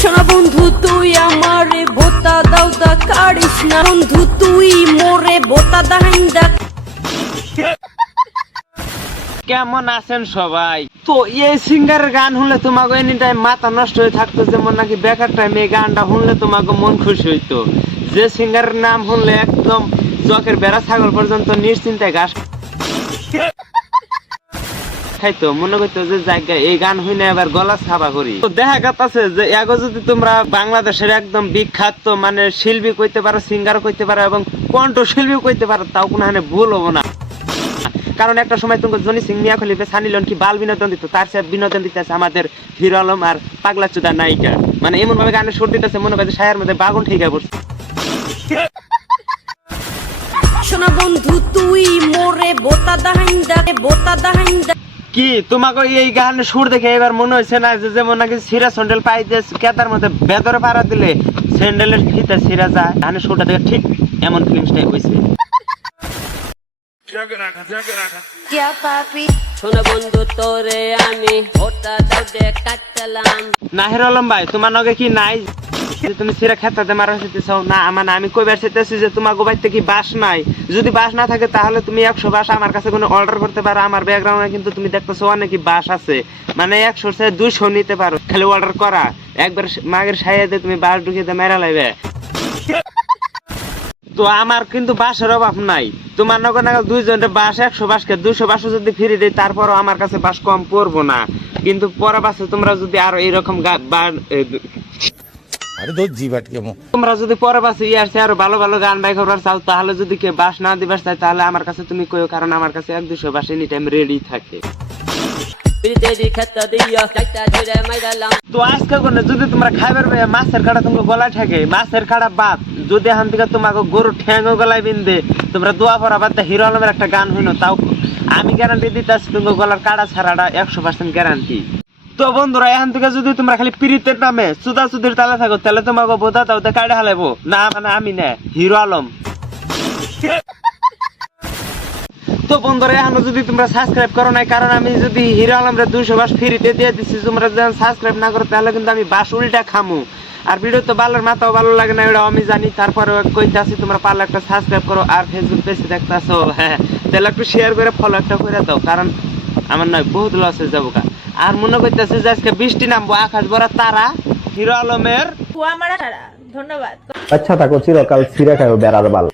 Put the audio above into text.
শোনা বন্ধু তুই আমারে ভোতা দাও দা কাড়িস না বন্ধু তুই মোরে ভোতা দাহিন্দা। কেমন আছেন সবাই? তো এই সিঙ্গারের গান শুনলে তোমাকে এনি টাইম মাথা নষ্ট হয়ে থাকতো, যেমন নাকি বেকার টাইম এই গানটা শুনলে তোমাকে মন খুশি হইতো। যে সিঙ্গারের নাম শুনলে একদম চকের বেড়া ছাগল পর্যন্ত নিশ্চিন্তায় ঘাস খাইতো, মনে করতো যে জায়গায় এই গান শুনে এবার গলা ছাপা করি। তো দেখা গেছে যে এগো যদি তোমরা বাংলাদেশের একদম বিখ্যাত মানে শিল্পী কইতে পারো, সিঙ্গার কইতে পারো এবং কণ্ঠ শিল্পী কইতে পারো, তাও কোনো ভুল হবো না। কারণ একটা সময় তুমি জনি সিং, মিয়া খলিফা, সানি লিওন কি বাল বিনোদন দিত, তার সে বিনোদন দিতেছে আমাদের হিরো আলম আর পাগলা চোদা নায়িকা। মানে এমন ভাবে গানের সুর দিতেছে মনে করছে সায়ের মধ্যে বাগুন ঠিক পড়ছে। শোনা বন্ধু তুই মোরে ভোতা দাহিন্দা ভোতা দাহিন্দা। কি তোমাকে এই গানের সুর দেখে এবার মনে হয়েছে না যে যেমন নাকি সিরা স্যান্ডেল পাইতে কেতার মধ্যে বেদরে পাড়া দিলে স্যান্ডেলের ফিতা সিরা যায়, গানের সুরটা দেখে ঠিক এমন ফিলিংসটাই হয়েছে। শোনা বন্ধু তোরে আমি ভোতা দাও দে কাটলাম। নাহির আলম ভাই তোমার নগে কি নাই যে তুমি সিরা খেতাতে মারা চাইতেছো? না মানে আমি কইবার চাইতেছি যে তোমার গোবাইতে কি বাস নাই? যদি বাস না থাকে তাহলে তুমি 100 বাস আমার কাছে কোনো অর্ডার করতে পারো। আমার ব্যাকগ্রাউন্ডে কিন্তু তুমি দেখতেছো অনেকই বাস আছে, মানে 100 থেকে 200 নিতে পারো, খালি অর্ডার করা। একবার মাগের সাইয়ে দিয়ে তুমি বাস ঢুকিয়ে দিয়ে মেরা লাইবে। তো আমার কিন্তু বাসের অভাব নাই। তোমার নগর নাগাল 2 জনের বাস 100 বাসকে 200 বাসও যদি ফিরে দেয় তারপরও আমার কাছে বাস কম পড়বো না। কিন্তু পরে বাসে তোমরা যদি আরো এইরকম তোমরা যদি পরে বাসে ইয়ারছে আরো ভালো ভালো গান বাই করবার চাও, তাহলে যদি কেউ বাস না দিবার চাই তাহলে আমার কাছে তুমি কইও, কারণ আমার কাছে 1-200 বাস এনি টাইম রেডি থাকে। তো আজকে যদি তোমরা খাইবার মাছের কাটা তোমাকে গলায় থাকে, মাছের কাটা বাদ যদি এখান থেকে তোমাকে গরু ঠ্যাঙ্গো গলায় বিন্দে, তোমরা দোয়া পড়া বাদ হিরো আলমের একটা গান হইনো, তাও আমি গ্যারান্টি দিতেছি তোমাকে গলার কাটা ছাড়াটা 100% গ্যারান্টি। তো বন্ধুরা এখান থেকে যদি তোমরা খালি পিরিতের নামে সুদাসুদির তালে থাকো তাহলে তোমাকে বোধা তাও কাটা হালাইবো না, মানে আমি না হিরো আলম। তো বন্ধুরা এখন যদি তোমরা সাবস্ক্রাইব করো নাই, কারণ আমি যদি হিরো আলমরে 200 বাস ফ্রিতে দিয়ে দিচ্ছি, তোমরা যখন সাবস্ক্রাইব না করো তাহলে কিন্তু আমি বাস উল্টা খামু। আর ভিডিও তো ভালোর মাথাও ভালো লাগে না, এটা আমি জানি, তারপরে কইতাছি তোমরা পারলে একটা সাবস্ক্রাইব করো। আর ফেসবুক পেজে দেখতেছো, হ্যাঁ তাহলে একটু শেয়ার করে ফলো একটা করে দাও, কারণ আমার নয় বহুত লস হয়ে যাবো। আর মনে করতেছে যে আজকে বৃষ্টি নামবো, আকাশ ভরা তারা, হিরো আলমের ধন্যবাদ। আচ্ছা থাকো চিরকাল ছিঁড়ে খাও বেড়ার বাল।